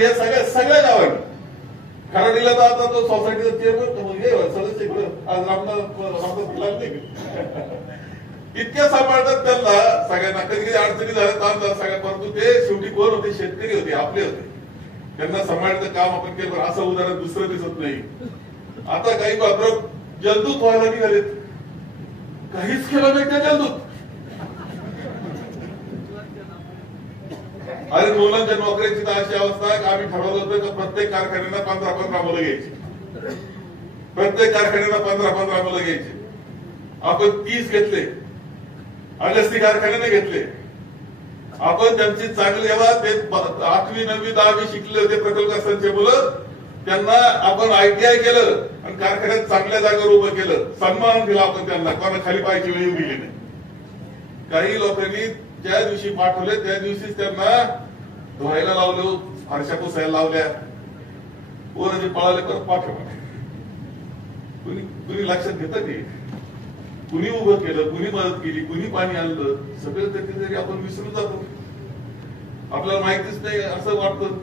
हे सगळ्या गावांनी खराडीला तर आता तो सोसायटीचा चेअरमन सदस्य आज रामदास नाही इतक्या सांभाळतात त्यांना सगळ्यांना. कधी कधी अडचणी झाल्या सगळ्या, परंतु ते शेवटी कोण होते? शेतकरी होते, आपले होते. त्यांना सांभाळायचं काम आपण केलं. असं उदाहरण दुसरं दिसत नाही. आता काही मात्र जलदूत व्हायला निघालेत. काहीच केलं नाही त्या जलदूत. अरे मुलांच्या नोकऱ्याची तर अशी अवस्था की आम्ही ठरवलं होतं की प्रत्येक कारखान्यांना 15-15 मुलं घ्यायची. प्रत्येक कारखान्याला 15-15 मुलं घ्यायची. आपण 30 घेतले. अगस्ती कारखान्याने घेतले. आपण त्यांची चांगली ते 8वी 9वी 10वी शिकले होते प्रकल्पग्रस्तांचे मुलं, त्यांना आपण ITI केलं आणि कारखान्यात चांगल्या जागेवर उभं केलं. सन्मान दिला आपण त्यांना. कोणा खाली पाहायची वेळ दिली नाही. काही लोकांनी ज्या दिवशी पाठवले त्या दिवशीच त्यांना धुवायला लावलं, फारशा पुसायला लावल्या. पोरं जे पळाले परत पाठवा. कुणी लक्षात घेतं की कुणी उभं केलं, कुणी मदत केली, कुणी पाणी आणलं, सगळं कधीतरी आपण विसरून जातो. आपल्याला माहितीच नाही असं वाटतं.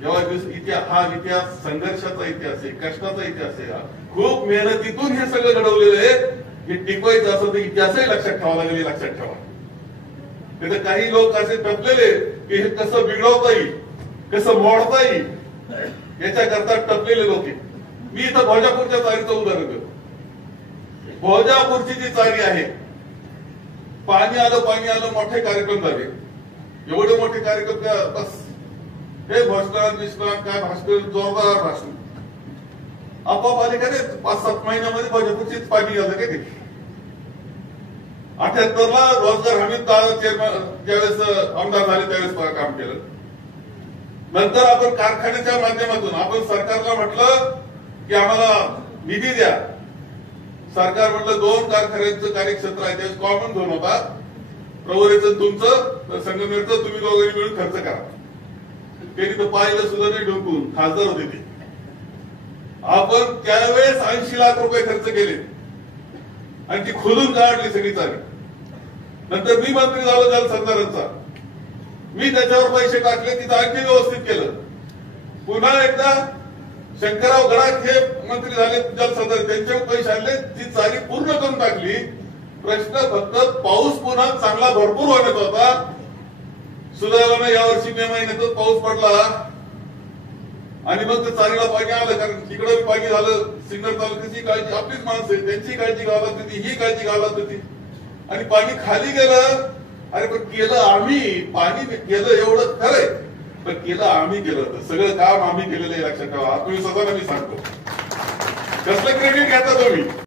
जेव्हा हा इतिहास संघर्षाचा इतिहास आहे, कष्टाचा इतिहास आहे. खूप मेहनतीतून हे सगळं घडवलेलं आहे. हे टिकवायचं असं तर इतिहासही लक्षात ठेवावा लागेल. लक्षात ठेवा. तिथे काही लोक असे टपलेले की हे कसं बिघडवता येईल, कसं मोडता येईल याच्याकरता टपलेले लोक. मी इथं भोजापूरच्या चारीचं उदाहरण देतो. भोजापूरची जी चारी आहे, पाणी आलं मोठे कार्यक्रम झाले. एवढे मोठे कार्यक्रम बस हे भाषण काय भाषण, जोरदार भाषण. आपोआप आले का रे 5-7 महिन्यामध्ये भोजापूरचीच पाणी आलं का ते. 78ला रोजगार हमी चेअरमन ज्यावेळेस आमदार झाले त्यावेळेस काम केलं. नंतर आपण कारखान्याच्या माध्यमातून आपण सरकारला म्हटलं की आम्हाला निधी द्या. सरकार म्हटलं 2 कारखान्यांचं कार्यक्षेत्र आहे, त्यावेळेस कॉमन झोन होता. प्रवरेचं तुमचं, संगमेरचं तुम्ही दोघांनी मिळून खर्च करा. त्यांनी तर पाहिलं सुद्धा नाही ढोकून. खासदार होते ते. आपण त्यावेळेस 80 लाख रुपये खर्च केले आणि ती खोलून काढली सगळी चाली. नंतर मी मंत्री झालो जलसंधारणचा. मी त्याच्यावर पैसे टाकले, तिथं आणखी व्यवस्थित केलं. पुन्हा एकदा शंकरराव गडाख हे मंत्री झाले जलसंधारण, त्यांचे पैसे आणले, ती चाली पूर्ण करून टाकली. प्रश्न फक्त पाऊस पुन्हा चांगला भरपूर होण्यात होता. सुदैवानं यावर्षी मे महिन्यातच पाऊस पडला आणि मग चालीला पाणी आलं. कारण तिकडे पाणी झालं. सिन्नर तालुक्याची काळजी आपलीच माणसं आहे, त्यांची काळजी घ्यावी लागत होती, ही काळजी घ्यावी लागत होती. आणि पाणी खाली गेलं. अरे पण केलं आम्ही. पाणी केलं एवढं खरंय, पण केलं आम्ही केलं. सगळं काम आम्ही केलेलं आहे. लक्षात ठेवा. आत्मविश्वासाने मी सांगतो. कसलं क्रेडिट घेता तुम्ही?